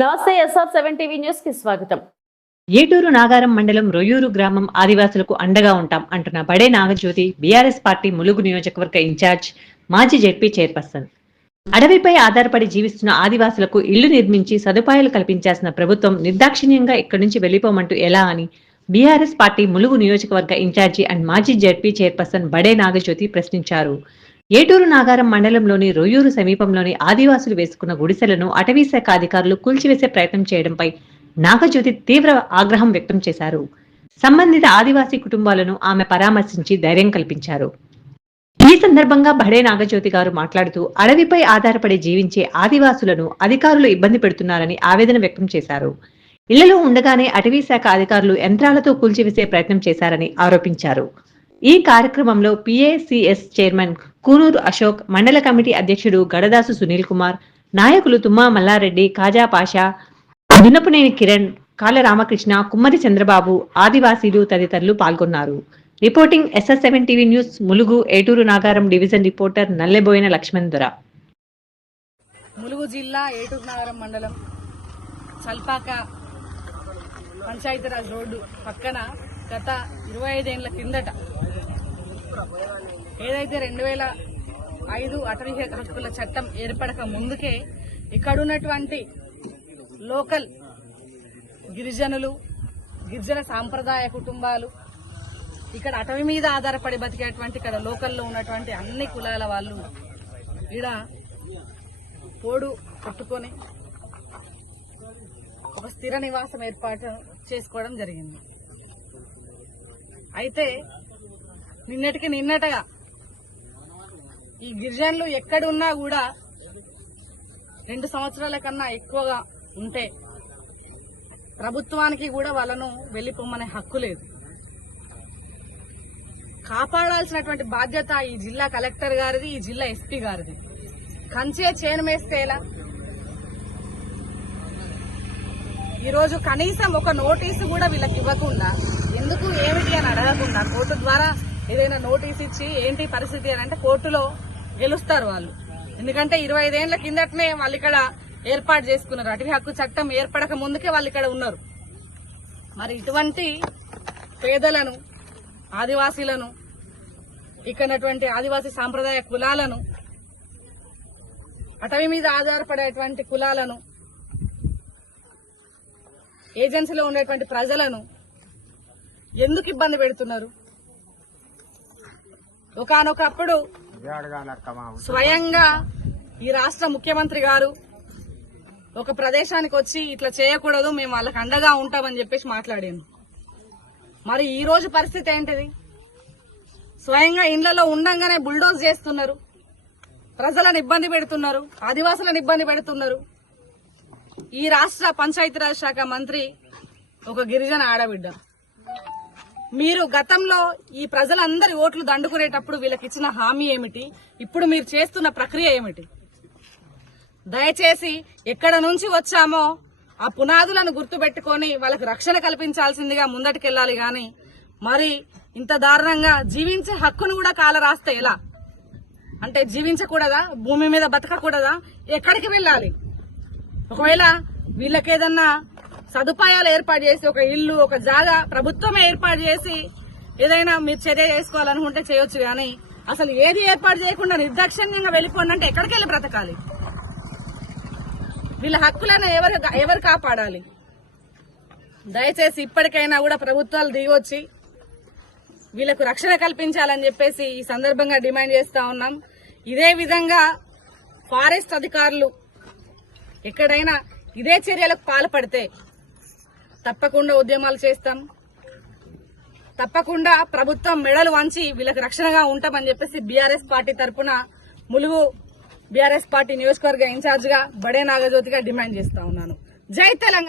నమస్తే SR seven TV న్యూస్కి స్వాగతం. ఏటూరు నాగారం మండలం రొయ్యూరు గ్రామం ఆదివాసులకు అండగా ఉంటాం అంటున్న బడే నాగజ్యోతి బీఆర్ఎస్ పార్టీ ములుగు నియోజకవర్గ ఇన్ఛార్జ్ మాజీ జెడ్పీ చైర్పర్సన్. అడవిపై ఆధారపడి జీవిస్తున్న ఆదివాసులకు ఇళ్ళు నిర్మించి సదుపాయాలు కల్పించాల్సిన ప్రభుత్వం నిర్దాక్షిణ్యంగా ఇక్కడి నుంచి వెళ్ళిపోమంటూ ఎలా అని బీఆర్ఎస్ పార్టీ ములుగు నియోజకవర్గ ఇన్ఛార్జి అండ్ మాజీ జెడ్పీ చైర్పర్సన్ బడే నాగజ్యోతి ప్రశ్నించారు. ఏటూరు నాగారం మండలంలోని రొయ్యూరు సమీపంలోని ఆదివాసులు వేసుకున్న గుడిసెలను అటవీశాఖ అధికారులు కూల్చివేసే ప్రయత్నం చేయడంపై నాగజ్యోతి తీవ్ర ఆగ్రహం వ్యక్తం చేశారు. సంబంధిత ఆదివాసీ కుటుంబాలను ఆమె పరామర్శించి ధైర్యం కల్పించారు. ఈ సందర్భంగా బడే నాగజ్యోతి గారు మాట్లాడుతూ అడవిపై ఆధారపడి జీవించే ఆదివాసులను అధికారులు ఇబ్బంది పెడుతున్నారని ఆవేదన వ్యక్తం చేశారు. ఇళ్ళలో ఉండగానే అటవీ శాఖ అధికారులు యంత్రాలతో కూల్చివేసే ప్రయత్నం చేశారని ఆరోపించారు. ఈ కార్యక్రమంలో పిఏసిఎస్ చైర్మన్ కూనూరు అశోక్ మండల కమిటీ అధ్యక్షుడు గడదాసు సునీల్ కుమార్ నాయకులు తుమ్మా మల్లారెడ్డి కాజా పాషా దున్నపునేని కిరణ్ కాళ్ళ రామకృష్ణ కుమ్మరి చంద్రబాబు ఆదివాసీలు తదితరులు పాల్గొన్నారు. Reporting SS seven TV news Mulugu Eturu Nagaram division reporter Nallaboina Laxman Dora. Mulugu జిల్లా ఏటూరు నాగారం మండలం చల్పాక పంచాయతీరాజ్ రోడ్డు పక్కన గత ఇరవై ఐదేళ్ళ కిందట ఏదైతే రెండు వేల ఐదు అటవీ హక్కుల చట్టం ఏర్పడక ముందుకే ఇక్కడున్నటువంటి లోకల్ గిరిజనులు గిరిజన సాంప్రదాయ కుటుంబాలు ఇక్కడ అటవీ మీద ఆధారపడి బతికేటువంటి ఇక్కడ లోకల్లో ఉన్నటువంటి అన్ని కులాల వాళ్ళు ఈడ పోడు కట్టుకొని ఒక స్థిర నివాసం ఏర్పాటు చేసుకోవడం జరిగింది. అయితే నిన్నటికి నిన్నటగా. ఈ గిరిజనులు ఎక్కడున్నా కూడా రెండు సంవత్సరాల కన్నా ఎక్కువగా ఉంటే ప్రభుత్వానికి కూడా వాళ్ళను వెళ్ళిపోమ్మనే హక్కు లేదు. కాపాడాల్సినటువంటి బాధ్యత ఈ జిల్లా కలెక్టర్ గారిది ఈ జిల్లా ఎస్పీ గారిది. కంచే చేను మేస్తే ఎలా? ఈరోజు కనీసం ఒక నోటీసు కూడా వీళ్ళకి ఇవ్వకుండా ఎందుకు ఏమిటి అని అడగకుండా కోర్టు ద్వారా ఏదైనా నోటీస్ ఇచ్చి ఏంటి పరిస్థితి అని అంటే కోర్టులో గెలుస్తారు వాళ్ళు. ఎందుకంటే ఇరవై ఐదేళ్ళ కిందటనే వాళ్ళు ఇక్కడ ఏర్పాటు చేసుకున్నారు. అటవీ హక్కు చట్టం ఏర్పడక ముందుకే వాళ్ళు ఇక్కడ ఉన్నారు. మరి ఇటువంటి పేదలను ఆదివాసీలను ఇక్కడటువంటి ఆదివాసీ సాంప్రదాయ కులాలను అటవీ మీద ఆధారపడేటువంటి కులాలను ఏజెన్సీలో ఉండేటువంటి ప్రజలను ఎందుకు ఇబ్బంది పెడుతున్నారు? ఒకనొకప్పుడు స్వయంగా ఈ రాష్ట్ర ముఖ్యమంత్రి గారు ఒక ప్రదేశానికి వచ్చి ఇట్లా చేయకూడదు మేము వాళ్ళకి అండగా ఉంటామని చెప్పేసి మాట్లాడాను మరి ఈ రోజు పరిస్థితి ఏంటిది? స్వయంగా ఇండ్లలో ఉండంగానే బుల్డోజ్ చేస్తున్నారు. ప్రజలను ఇబ్బంది పెడుతున్నారు ఆదివాసులను ఇబ్బంది పెడుతున్నారు. ఈ రాష్ట్ర పంచాయతీరాజ్ శాఖ మంత్రి ఒక గిరిజన ఆడబిడ్డ. మీరు గతంలో ఈ ప్రజలందరి ఓట్లు దండుకునేటప్పుడు వీళ్ళకి ఇచ్చిన హామీ ఏమిటి? ఇప్పుడు మీరు చేస్తున్న ప్రక్రియ ఏమిటి? దయచేసి ఎక్కడ నుంచి వచ్చామో ఆ పునాదులను గుర్తుపెట్టుకొని వాళ్ళకి రక్షణ కల్పించాల్సిందిగా ముందటికెళ్ళాలి గాని మరి ఇంత దారుణంగా జీవించే హక్కును కూడా కాల రాస్తే ఎలా? అంటే జీవించకూడదా? భూమి మీద బతకకూడదా? ఎక్కడికి వెళ్ళాలి? ఒకవేళ వీళ్ళకేదన్నా సదుపాయాలు ఏర్పాటు చేసి ఒక ఇల్లు ఒక జాగా ప్రభుత్వమే ఏర్పాటు చేసి ఏదైనా మీరు చర్య చేసుకోవాలనుకుంటే చేయొచ్చు కానీ అసలు ఏది ఏర్పాటు చేయకుండా నిర్దాక్షిణ్యంగా వెళ్ళిపోండి అంటే ఎక్కడికి వెళ్ళి బ్రతకాలి? వీళ్ళ హక్కులను ఎవరు ఎవరు కాపాడాలి? దయచేసి ఇప్పటికైనా కూడా ప్రభుత్వాలు దిగొచ్చి వీళ్ళకు రక్షణ కల్పించాలని చెప్పేసి ఈ సందర్భంగా డిమాండ్ చేస్తా ఉన్నాం. ఇదే విధంగా ఫారెస్ట్ అధికారులు ఎక్కడైనా ఇదే చర్యలకు పాల్పడితే తప్పకుండా ఉద్యమాలు చేస్తాం. తప్పకుండా ప్రభుత్వం మెడలు వంచి వీళ్ళకి రక్షణగా ఉంటామని చెప్పేసి బీఆర్ఎస్ పార్టీ తరపున ములుగు బీఆర్ఎస్ పార్టీ నియోజకవర్గ ఇన్ఛార్జ్గా బడే నాగజ్యోతిగా డిమాండ్ చేస్తా ఉన్నాను. జై తెలంగాణ!